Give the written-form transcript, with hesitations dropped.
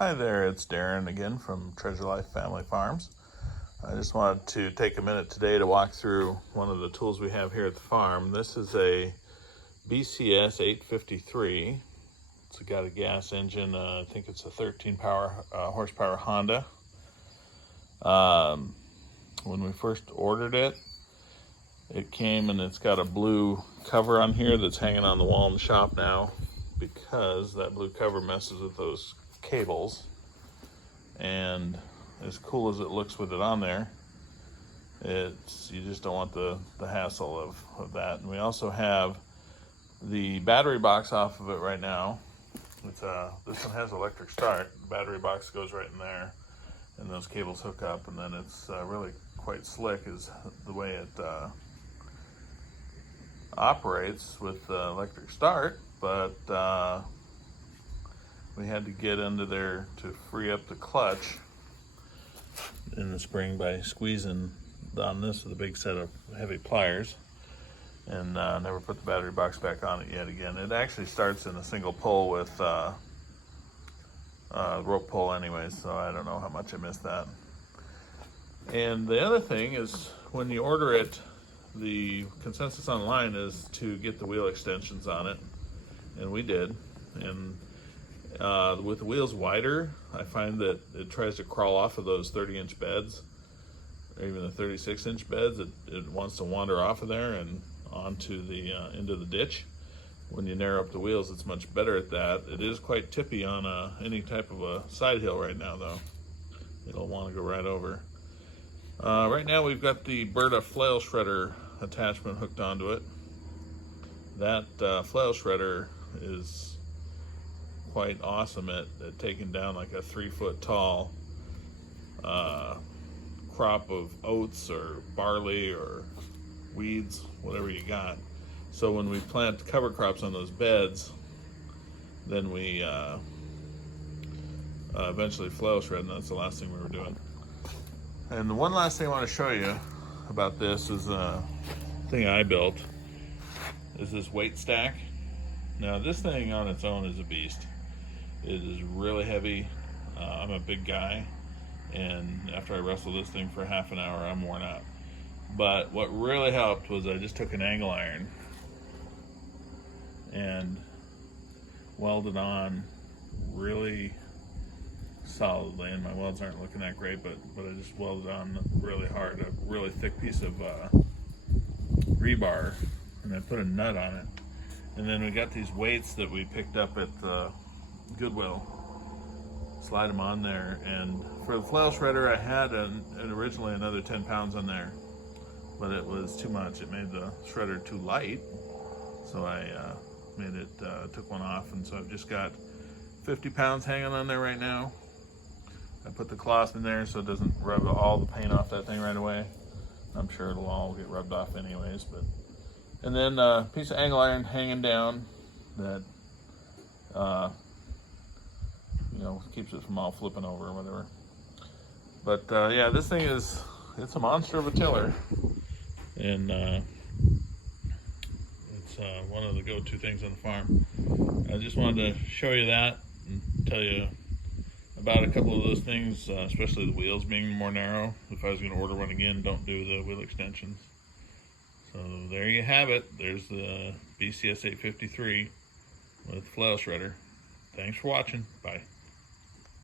Hi there, it's Darren again from Treasure Life Family Farms. I just wanted to take a minute today to walk through one of the tools we have here at the farm. This is a BCS 853. It's got a gas engine. I think it's a 13 horsepower Honda. When we first ordered it, it came and it's got a blue cover on here that's hanging on the wall in the shop now because that blue cover messes with those cables. And as cool as it looks with it on there, you just don't want the hassle of that. And we also have the battery box off of it right now. This one has electric start. The battery box goes right in there, and those cables hook up, and then it's really quite slick is the way it operates with electric start. But we had to get under there to free up the clutch in the spring by squeezing on this with a big set of heavy pliers, and never put the battery box back on it yet again. It actually starts in a single pull with rope pull anyways, so I don't know how much I missed that. And the other thing is, when you order it, the consensus online is to get the wheel extensions on it, and we did. And with the wheels wider, I find that it tries to crawl off of those 30-inch beds, or even the 36-inch beds. It wants to wander off of there and onto the into the ditch. When you narrow up the wheels, it's much better at that. It is quite tippy on any type of a side hill right now, though. It'll want to go right over. Right now we've got the Berta flail shredder attachment hooked onto it. That flail shredder is quite awesome at taking down like a 3-foot tall crop of oats or barley or weeds, whatever you got. So when we plant cover crops on those beds, then we eventually flail shred, and that's the last thing we were doing. And the one last thing I want to show you about this is a thing I built, is this weight stack. Now this thing on its own is a beast. It is really heavy. I'm a big guy, and after I wrestle this thing for half an hour, I'm worn out. But what really helped was I just took an angle iron and welded on really solidly, and my welds aren't looking that great, but I just welded on really hard, a really thick piece of rebar, and I put a nut on it. And then we got these weights that we picked up at the Goodwill. Slide them on there, and for the flail shredder I had originally another 10 pounds on there, but it was too much. It made the shredder too light, so I took one off, and so I've just got 50 pounds hanging on there right now. I put the cloth in there so it doesn't rub all the paint off that thing right away. I'm sure it'll all get rubbed off anyways, and then a piece of angle iron hanging down that keeps it from all flipping over or whatever. But yeah, this thing it's a monster of a tiller, and it's one of the go-to things on the farm. I just wanted to show you that and tell you about a couple of those things, especially the wheels being more narrow. If I was going to order one again, don't do the wheel extensions. So there you have it. There's the BCS 853 with flail shredder. Thanks for watching. Bye.